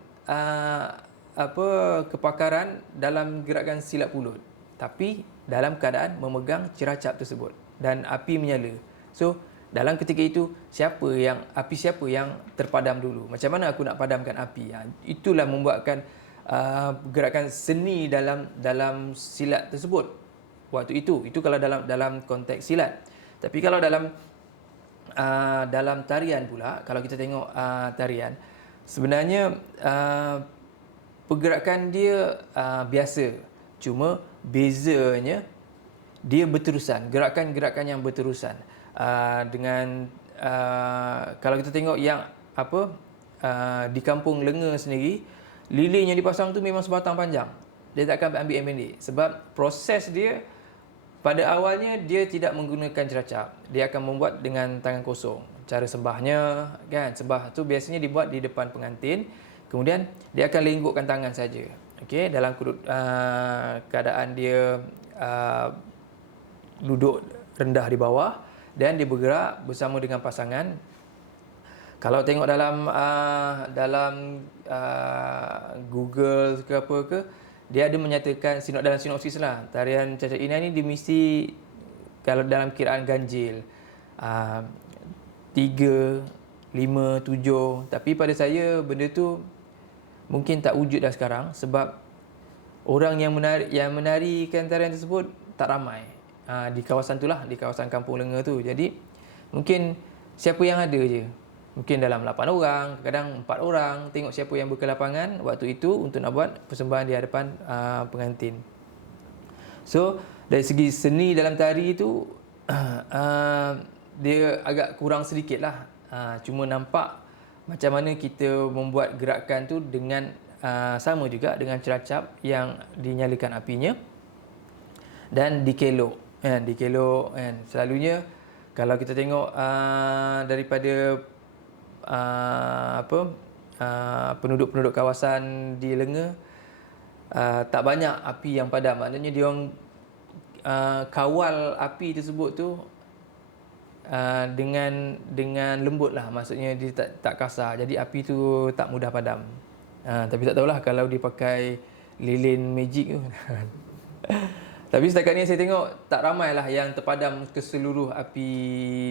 kepakaran dalam gerakan silap pulut, tapi dalam keadaan memegang ciracap tersebut dan api menyala. So dalam ketika itu siapa yang terpadam dulu? Macam mana aku nak padamkan api? Itulah membuatkan gerakan seni dalam silat tersebut. Waktu itu kalau dalam konteks silat. Tapi kalau dalam tarian pula, kalau kita tengok tarian, sebenarnya pergerakan dia biasa, cuma bezanya dia berterusan, gerakan-gerakan yang berterusan. Dengan kalau kita tengok yang di kampung Lenga sendiri, lilin yang dipasang tu memang sebatang panjang. Dia takkan ambil yang pendek sebab proses dia pada awalnya dia tidak menggunakan ciracap. Dia akan membuat dengan tangan kosong. Cara sembahnya kan, sembah tu biasanya dibuat di depan pengantin. Kemudian dia akan lenggokkan tangan saja. Okey, dalam keadaan dia duduk rendah di bawah dan dia bergerak bersama dengan pasangan. Kalau tengok dalam Google ke apa ke, dia ada menyatakan dalam sinopsis lah, tarian cacat inai ni dia mesti kalau dalam kiraan ganjil 3, 5, 7. Tapi pada saya benda tu mungkin tak wujud dah sekarang sebab orang yang menarikan tarian tersebut tak ramai di kawasan tu lah, di kawasan Kampung Lenga tu. Jadi mungkin siapa yang ada je. Mungkin dalam 8 orang, kadang 4 orang, tengok siapa yang berkelapangan waktu itu untuk nak buat persembahan di hadapan pengantin. So, dari segi seni dalam tari itu dia agak kurang sedikit lah. Cuma nampak macam mana kita membuat gerakan tu dengan sama juga dengan ciracap yang dinyalakan apinya dan dikelok kan, selalunya kalau kita tengok daripada penduduk-penduduk kawasan di Lenga, tak banyak api yang padam. Maknanya dia orang kawal api tersebut tu dengan lembut lah, maksudnya dia tak kasar, jadi api tu tak mudah padam. Tapi tak tahulah kalau dipakai lilin magic tu. Tapi setakat ni saya tengok tak ramai lah yang terpadam keseluruh api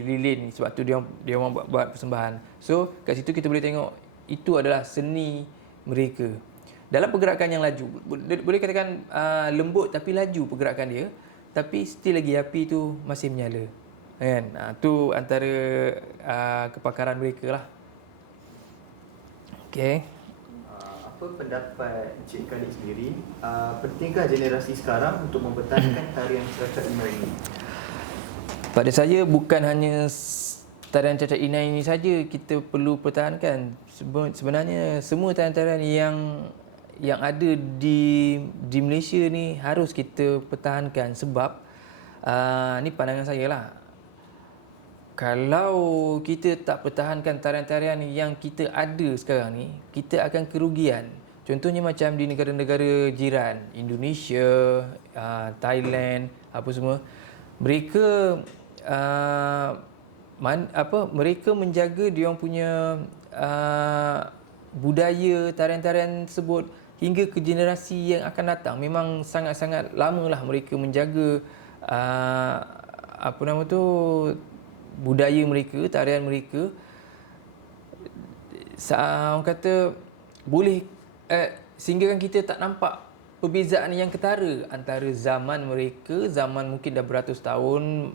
lilin, sebab tu dia orang buat persembahan. So kat situ kita boleh tengok itu adalah seni mereka. Dalam pergerakan yang laju, boleh katakan lembut tapi laju pergerakan dia, tapi still lagi api tu masih menyala. Kan? Tu antara kepakaran mereka lah. Okey. Apa pendapat Encik Khalid sendiri, pentingkah generasi sekarang untuk mempertahankan tarian cacat inai ini? Pada saya bukan hanya tarian cacat inai ini saja kita perlu pertahankan. Sebenarnya semua tarian-tarian yang ada di Malaysia ni harus kita pertahankan sebab ni pandangan saya lah. Kalau kita tak pertahankan tarian-tarian yang kita ada sekarang ni, kita akan kerugian. Contohnya macam di negara-negara jiran, Indonesia, Thailand, apa semua. Mereka mereka menjaga diorang punya budaya tarian-tarian tersebut hingga ke generasi yang akan datang. Memang sangat-sangat lamalah mereka menjaga budaya mereka, tarian mereka. Orang kata boleh sehingga kita tak nampak perbezaan yang ketara antara zaman mereka, zaman mungkin dah beratus tahun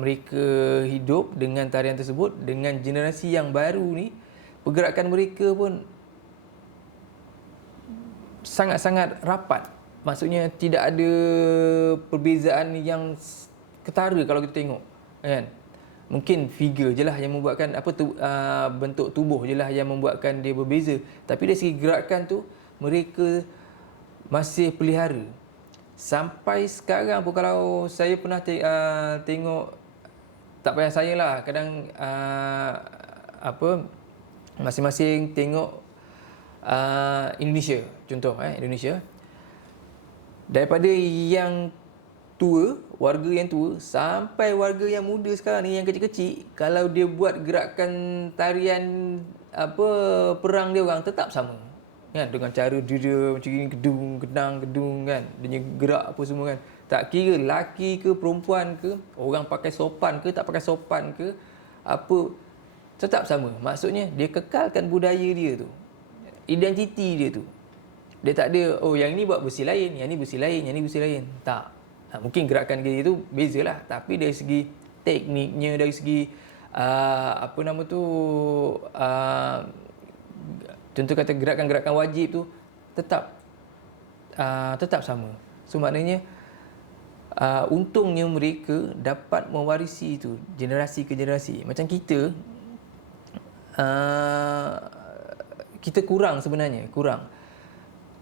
mereka hidup dengan tarian tersebut, dengan generasi yang baru ni, pergerakan mereka pun sangat-sangat rapat. Maksudnya tidak ada perbezaan yang ketara kalau kita tengok, kan? Mungkin figure je lah yang membuatkan bentuk tubuh je lah yang membuatkan dia berbeza. Tapi dari segi gerakan tu mereka masih pelihara. Sampai sekarang pun kalau saya pernah tengok, tak payah saya lah, kadang masing-masing tengok Indonesia, contoh Indonesia, daripada yang tua, warga yang tua sampai warga yang muda sekarang ni yang kecil-kecil, kalau dia buat gerakan tarian perang dia orang tetap sama kan, dengan cara dia macam ni, gedung kan, dia gerak apa semua kan, tak kira lelaki ke perempuan ke, orang pakai sopan ke tak pakai sopan ke apa, tetap sama. Maksudnya dia kekalkan budaya dia tu, identiti dia tu. Dia tak ada, oh yang ni buat bersih lain, yang ni bersih lain, yang ni bersih lain. Tak. Mungkin gerakan dia tu bezalah, tapi dari segi tekniknya, dari segi contoh kata gerakan-gerakan wajib tu tetap sama. So maknanya untungnya mereka dapat mewarisi itu generasi ke generasi. Macam kita kita kurang sebenarnya, kurang.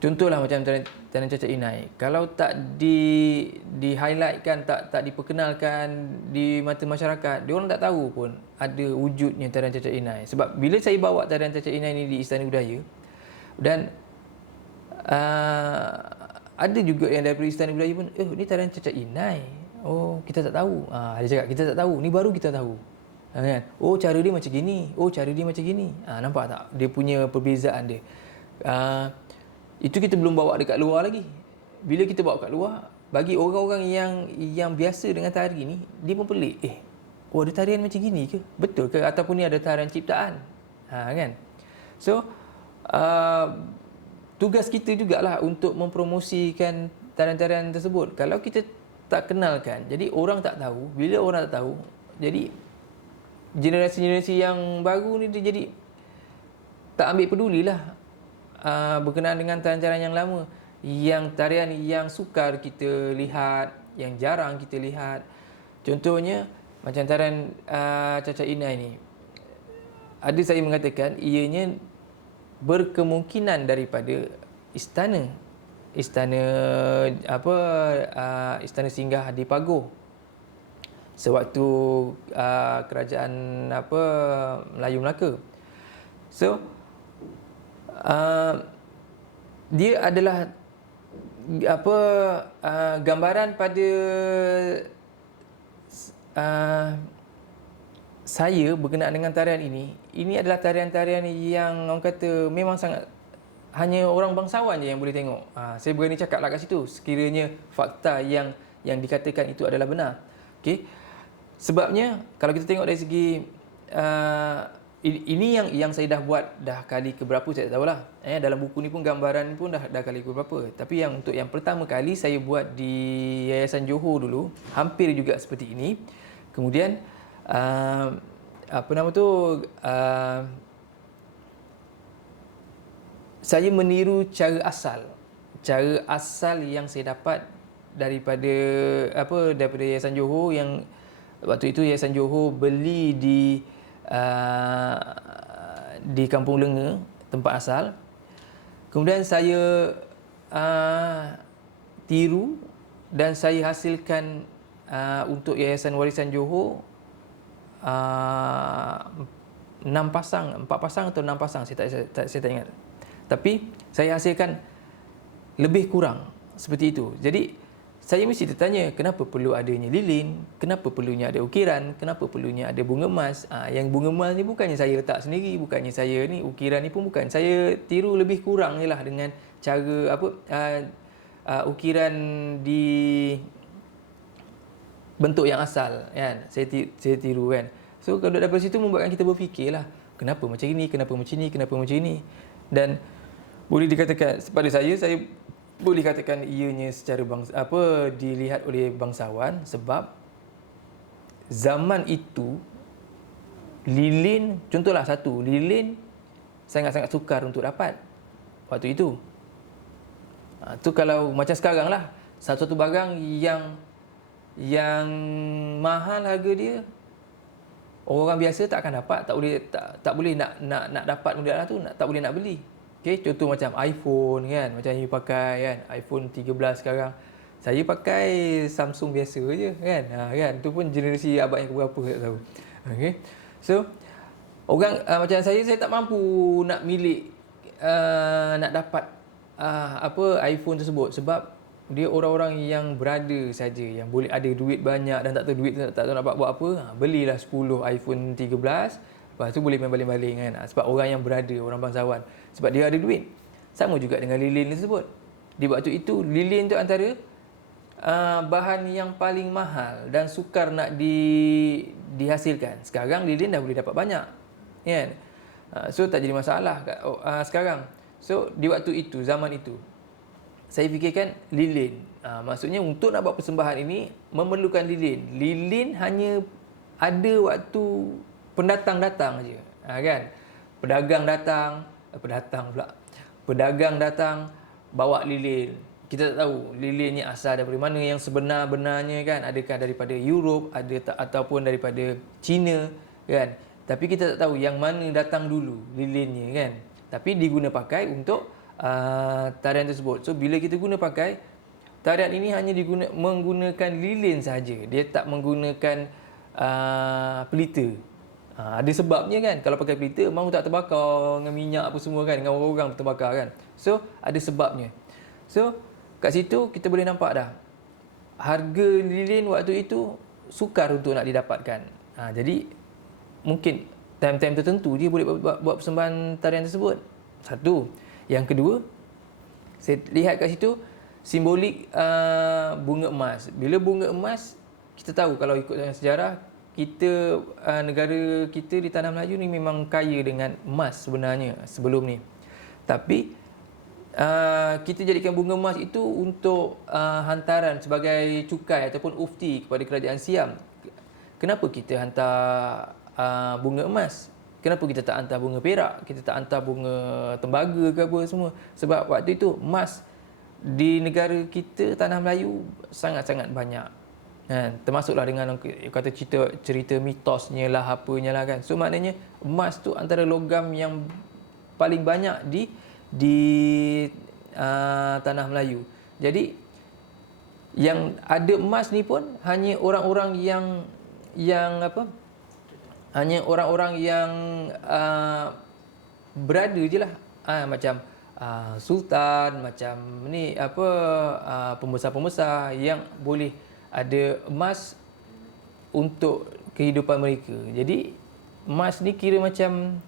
Contohlah macam tarian cacat inai, kalau tak di-highlightkan, tak diperkenalkan di mata masyarakat, dia orang tak tahu pun ada wujudnya tarian cacat inai. Sebab bila saya bawa tarian cacat inai ni di Istana Budaya, dan ada juga yang daripada Istana Budaya pun, ni tarian cacat inai. Oh, kita tak tahu. Dia cakap kita tak tahu, ni baru kita tahu. Kan? Oh, cara dia macam gini. Oh, cara dia macam gini. Nampak tak? Dia punya perbezaan dia. Itu kita belum bawa dekat luar lagi. Bila kita bawa kat luar, bagi orang-orang yang biasa dengan tari ni, dia pun pelik. Oh ada tarian macam gini ke? Betul ke? Ataupun ni ada tarian ciptaan. Kan? So, tugas kita jugalah untuk mempromosikan tarian-tarian tersebut. Kalau kita tak kenalkan, jadi orang tak tahu. Bila orang tak tahu, jadi generasi-generasi yang baru ni dia jadi tak ambil pedulilah berkenaan dengan tarian-tarian yang lama, yang tarian yang sukar kita lihat, yang jarang kita lihat. Contohnya macam tarian cacat inai ni, ada saya mengatakan ianya berkemungkinan daripada istana singgah di Pagoh sewaktu kerajaan Melayu Melaka. So dia adalah gambaran pada saya berkenaan dengan tarian ini. Ini adalah tarian-tarian yang orang kata memang sangat hanya orang bangsawan je yang boleh tengok. Saya berani cakaplah kat situ sekiranya fakta yang dikatakan itu adalah benar. Okey. Sebabnya kalau kita tengok dari segi ini yang saya dah buat dah kali keberapa saya tak tahulah. Dalam buku ni pun gambaran pun dah kali keberapa. Tapi untuk yang pertama kali saya buat di Yayasan Johor dulu, hampir juga seperti ini. Kemudian saya meniru cara asal yang saya dapat daripada Yayasan Johor, yang waktu itu Yayasan Johor beli di Kampung Lenga, tempat asal. Kemudian saya tiru dan saya hasilkan untuk Yayasan Warisan Johor 4 pasang atau 6 pasang, saya tak ingat. Tapi saya hasilkan lebih kurang seperti itu. Jadi saya mesti tertanya, kenapa perlu adanya lilin, kenapa perlunya ada ukiran, kenapa perlunya ada bunga emas. Yang bunga emas ni bukannya saya letak sendiri, bukannya saya ni, ukiran ni pun bukan. Saya tiru lebih kurang je lah dengan cara ukiran di bentuk yang asal kan. Saya tiru kan. So kalau daripada situ membuatkan kita berfikirlah, kenapa macam ini, kenapa macam ini, kenapa macam ini. Dan boleh dikatakan pada saya boleh katakan ianya secara dilihat oleh bangsawan, sebab zaman itu lilin, contohlah satu, lilin sangat-sangat sukar untuk dapat waktu itu. Tu kalau macam sekarang lah, satu barang yang mahal harga dia, orang biasa tak akan dapat, tak boleh nak dapat benda tu, tak boleh nak beli. Okay, contoh macam iPhone kan, macam you pakai kan, iPhone 13 sekarang. Saya pakai Samsung biasa je kan. Kan, tu pun generasi abad yang keberapa tak tahu. Okay. So orang macam saya tak mampu nak milik nak dapat iPhone tersebut sebab dia orang-orang yang berada saja, yang boleh ada duit banyak dan tak tahu duit tu tak tahu nak buat apa, belilah 10 iPhone 13, lepas tu boleh main baling-baling kan. Sebab orang yang berada, orang bangsawan, sebab dia ada duit. Sama juga dengan lilin tersebut. Di waktu itu lilin tu antara bahan yang paling mahal dan sukar nak dihasilkan. Sekarang lilin dah boleh dapat banyak, kan? So tak jadi masalah sekarang. So di waktu itu, zaman itu, saya fikirkan lilin. Maksudnya untuk nak buat persembahan ini memerlukan lilin. Lilin hanya ada waktu pendatang datang je, kan? Pedagang datang bawa lilin. Kita tak tahu lilin ni asal daripada mana yang sebenar-benarnya, kan? Adakah daripada Europe, ataupun daripada China, kan? Tapi kita tak tahu yang mana datang dulu lilinnya, kan? Tapi diguna pakai untuk tarian tersebut. So bila kita guna pakai, tarian ini hanya menggunakan lilin sahaja. Dia tak menggunakan pelita. Ada sebabnya, kan? Kalau pakai pelita mahu tak terbakar dengan minyak apa semua, kan? Dengan orang-orang terbakar, kan? So ada sebabnya. So kat situ kita boleh nampak dah harga lilin waktu itu sukar untuk nak didapatkan. Jadi mungkin time-time tertentu dia boleh buat persembahan tarian tersebut. Satu. Yang kedua, saya lihat kat situ simbolik bunga emas. Bila bunga emas, kita tahu kalau ikut sejarah, kita negara kita di Tanah Melayu ni memang kaya dengan emas sebenarnya sebelum ni. Tapi kita jadikan bunga emas itu untuk hantaran sebagai cukai ataupun ufti kepada kerajaan Siam. Kenapa kita hantar bunga emas? Kenapa kita tak hantar bunga perak? Kita tak hantar bunga tembaga ke apa semua? Sebab waktu itu emas di negara kita Tanah Melayu sangat-sangat banyak, kan? Termasuklah dengan kata cerita mitosnya lah, apanya lah, kan? So maknanya emas tu antara logam yang paling banyak di Tanah Melayu. Jadi yang ada emas ni pun hanya orang-orang yang hanya orang-orang yang berada je lah, macam sultan, macam ni pembesar-pembesar yang boleh ada emas untuk kehidupan mereka. Jadi emas ni kira macam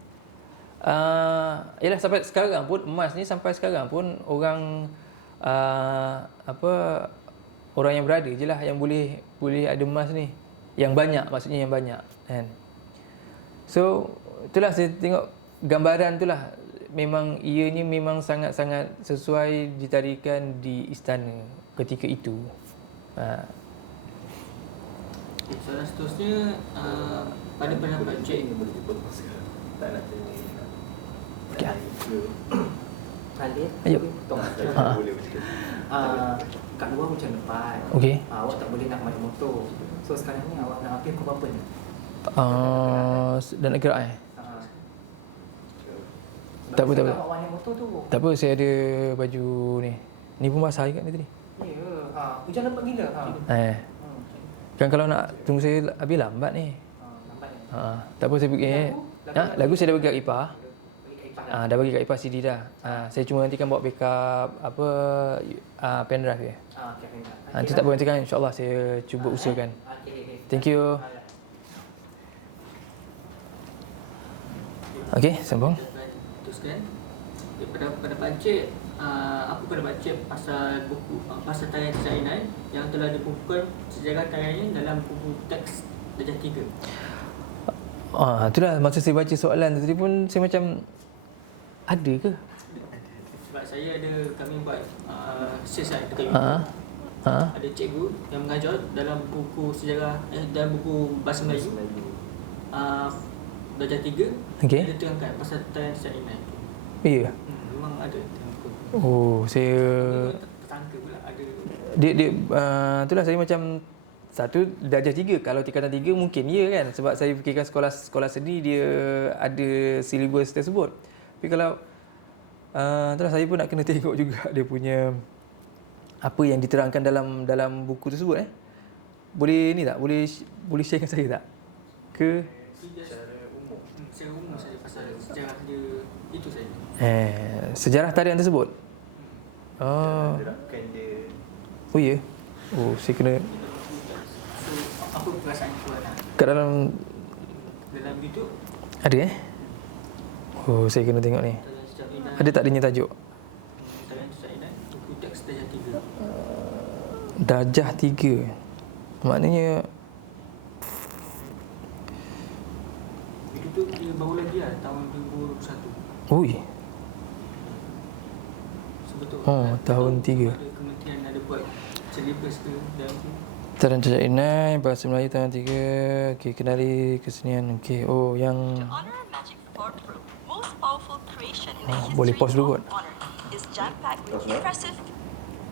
yalah, sampai sekarang pun emas ni sampai sekarang pun orang orang yang berada je lah yang boleh ada emas ni, yang banyak, maksudnya yang banyak, kan? So itulah saya tengok gambaran itulah, memang ianya memang sangat-sangat sesuai ditarikan di istana ketika itu. Soalan seterusnya, pada pendapat Cik, tak nak tanya. Okay. Khalid, Ayuh. Boleh. kat luar hujan lebat. Okey. Awak tak boleh nak main motor. So sekarang ni awak nak appeal pukul berapa ni? Dan nak gerak Tak apa. Awak naik motor tu. Tak apa, saya ada baju ni. Ni pun basah juga ni tadi. Ya, hujan lebat gila. Kan kalau nak tunggu saya habis lambat ni. Lambat ni. Tak apa, saya pergi. Lagu saya dah bagi kat Ipah. Dah bagi kat Ipah CD dah. Saya cuma nantikan bawa backup pendrive dia. Okay. Nanti tak apa, nantikan insya-Allah saya cuba usahakan. Thank you. Okey, sambung. Teruskan. Pada Encik, apa pendapat Encik pasal buku pasal tarian Inai yang telah dibukukan sejarah tariannya dalam buku teks darjah 3? Itulah masa saya baca soalan tadi pun saya macam ada ke? Sebab kami buat siasat dekat YouTube. Ada cikgu yang mengajar dalam buku sejarah dalam buku bahasa Melayu. Darjah 3. Okey. Dia terangkan pasal tarian Inai. Ya. Memang ada dalam buku. Saya Tersangka pula ada. dia itulah saya macam satu darjah 3. Kalau tingkatan 3 mungkin ya, kan, sebab saya fikirkan sekolah seni dia ada silibus tersebut. Tapi kalau itulah saya pun nak kena tengok juga dia punya apa yang diterangkan dalam buku tersebut. Boleh ni tak? Boleh sharekan saya tak? Ke Secara umum saja pasal sejarah dia Itu saja. Sejarah tarian tersebut? Oh. Terapkan dia. Oh ya? Oh, saya kena So, apa perasaan tuan nak? kat dalam Dalam hidup, ada Oh, saya kena tengok ni. tarian cecak inai. Ada tak dia tajuk? Tarian cecak inai, buku teks darjah 3. Darjah 3. Maknanya Itu tu dia baru lagi lah, tahun 2021. ui, Sebetul. Oh, tahun 3. Ada kementerian ada buat syllabus ke dalam tu. Tarian Cecak Inai, Bahasa Melayu tahun 3. Okey, kenali kesenian. Okey, oh yang Honor Magic Boardroom, most powerful creation in the boleh history pause dulu of kot. honor, is jam-packed with impressive